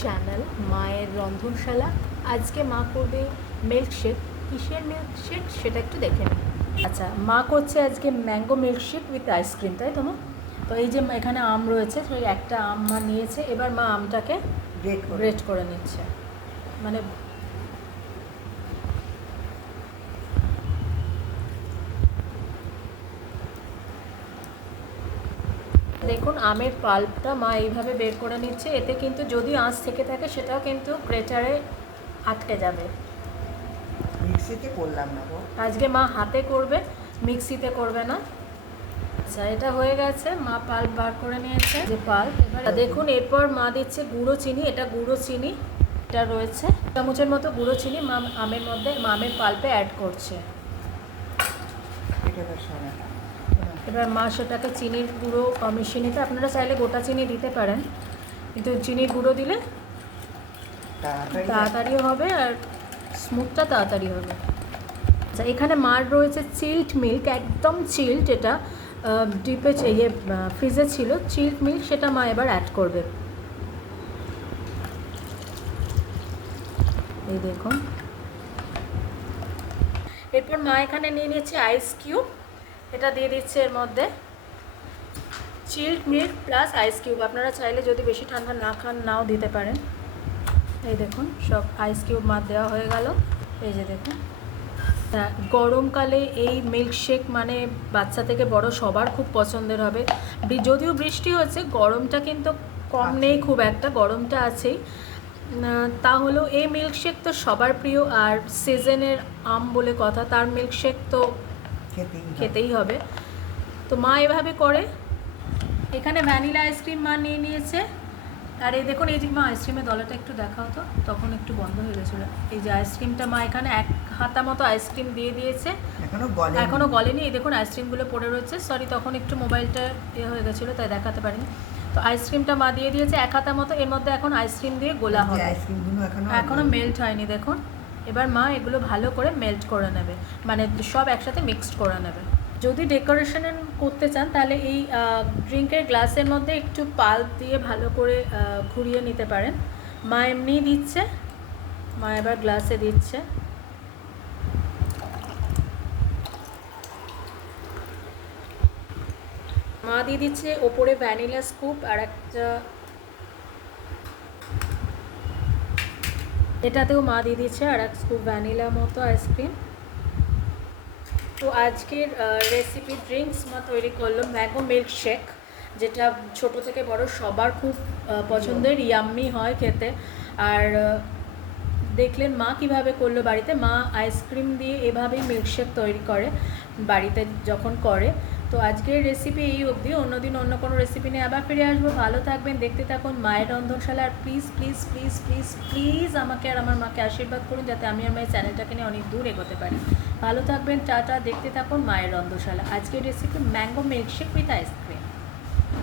Channel মায়ের রন্ধনশালা। আজকে মা করবে মিল্কশেক। কিসের মিল্কশেক সেটা একটু দেখে নিই। আচ্ছা, মা করছে আজকে ম্যাঙ্গো মিল্কশেক উইথ আইসক্রিম, তাই তো মা? তো এই যে এখানে আম রয়েছে, তো একটা আম মা নিয়েছে। এবার মা আমটাকে গ্রেট করে নিচ্ছে, মানে দেখুন আমের পাল্পটা মা এইভাবে বের করে নিচ্ছে। এতে কিন্তু যদি আঁশ থেকে থাকে সেটাও কিন্তু গ্রেটারে আটকে যাবে। মিক্সিতে করলাম না গো, আজকে মা হাতে করবে, মিক্সিতে করবে না। আচ্ছা, এটা হয়ে গেছে, মা পাল্প বার করে নিয়েছে। যে পাল্প, এবার দেখুন এরপর মা দিচ্ছে গুঁড়ো চিনি। এটা গুঁড়ো চিনি, এটা রয়েছে চামচের মতো গুঁড়ো চিনি মা আমের মধ্যে, আমের পাল্পে অ্যাড করছে। এবার মা সেটাকে চিনির গুঁড়ো মিশিয়ে, আপনারা চাইলে গোটা চিনি দিতে পারেন, কিন্তু চিনির গুঁড়ো দিলে তাড়াতাড়িও হবে আর স্মুথটা তাড়াতাড়ি হবে। আচ্ছা, এখানে মার রয়েছে চিল্ড মিল্ক, একদম চিল্ড। এটা ডিপে ফ্রিজে ছিল চিল্ড মিল্ক, সেটা মা এবার অ্যাড করবে। এই দেখুন, এরপর মা এখানে নিয়ে নিচ্ছে আইস কিউব। এটা দিয়ে দিচ্ছে এর মধ্যে, chilled milk plus ice cube. আপনারা চাইলে যদি বেশি ঠান্ডা না খান নাও দিতে পারেন। এই দেখুন সব আইস কিউব মা দেওয়া হয়ে গেল। এই যে দেখুন, গরমকালে এই মিল্কশেক মানে বাচ্চা থেকে বড় সবার খুব পছন্দের হবে। যদিও বৃষ্টি হচ্ছে, গরমটা কিন্তু কম নেই খুব একটা, গরমটা আছেই। তাহলেও এই মিল্কশেক তো সবার প্রিয়, আর সিজনের আম বলে কথা, তার মিল্কশেক তো খেতেই হবে। তো মা এভাবে করে। এখানে ভ্যানিলা আইসক্রিম মা নিয়ে নিয়েছে। আর এই দেখুন, এই যে মা আইসক্রিমের দলাটা একটু দেখাও তো, তখন একটু বন্ধ হয়ে গেছিলো। এই যে আইসক্রিমটা মা এখানে এক হাতা মতো আইসক্রিম দিয়ে দিয়েছে, এখনও গলেনি। এই দেখুন আইসক্রিমগুলো পড়ে রয়েছে। সরি, তখন একটু মোবাইলটা হয়ে গেছিলো তাই দেখাতে পারিনি। তো আইসক্রিমটা মা দিয়ে দিয়েছে এক হাতা মতো। এর মধ্যে এখন আইসক্রিম দিয়ে গোলা হবে, এখনও মেল্ট হয়নি দেখুন। এবার মা এগুলো ভালো করে মেল্ট করে নেবে, মানে সব একসাথে মিক্সড করে নেবে। যদি ডেকোরেশন করতে চান তাহলে এই ড্রিঙ্কের গ্লাসের মধ্যে একটু পাল্প দিয়ে ভালো করে ঘুরিয়ে নিতে পারেন। মা এমনিই দিচ্ছে, মা এবার গ্লাসে দিচ্ছে। মা দিয়ে দিচ্ছে ওপরে ভ্যানিলা স্কুপ, আর একটা এটাতেও মা দিয়ে দিচ্ছে আর এক স্কুপ ভ্যানিলা মতো আইসক্রিম। তো আজকের রেসিপি ড্রিঙ্কস মা তৈরি করলাম ম্যাঙ্গো মিল্কশেক, যেটা ছোট থেকে বড় সবার খুব পছন্দের, ইয়াম্মি হয় খেতে। আর দেখলেন মা কিভাবে করলো বাড়িতে। মা আইসক্রিম দিয়ে এভাবেই মিল্কশেক তৈরি করে বাড়িতে যখন করে। তো আজকের রেসিপি এই অবধি, অন্যদিন অন্য কোনো রেসিপি নিয়ে আবার ফিরে আসবো। ভালো থাকবেন, দেখতে থাকুন মায়ের রন্ধনশালা। আর please please please please please আমাকে আর আমার মাকে আশীর্বাদ করুন, যাতে আমি আর মায়ের চ্যানেলটাকে নিয়ে অনেক দূর এগোতে পারি। ভালো থাকবেন, টাটা। দেখতে থাকুন মায়ের রন্ধনশালা। আজকের recipe mango milkshake with ice cream.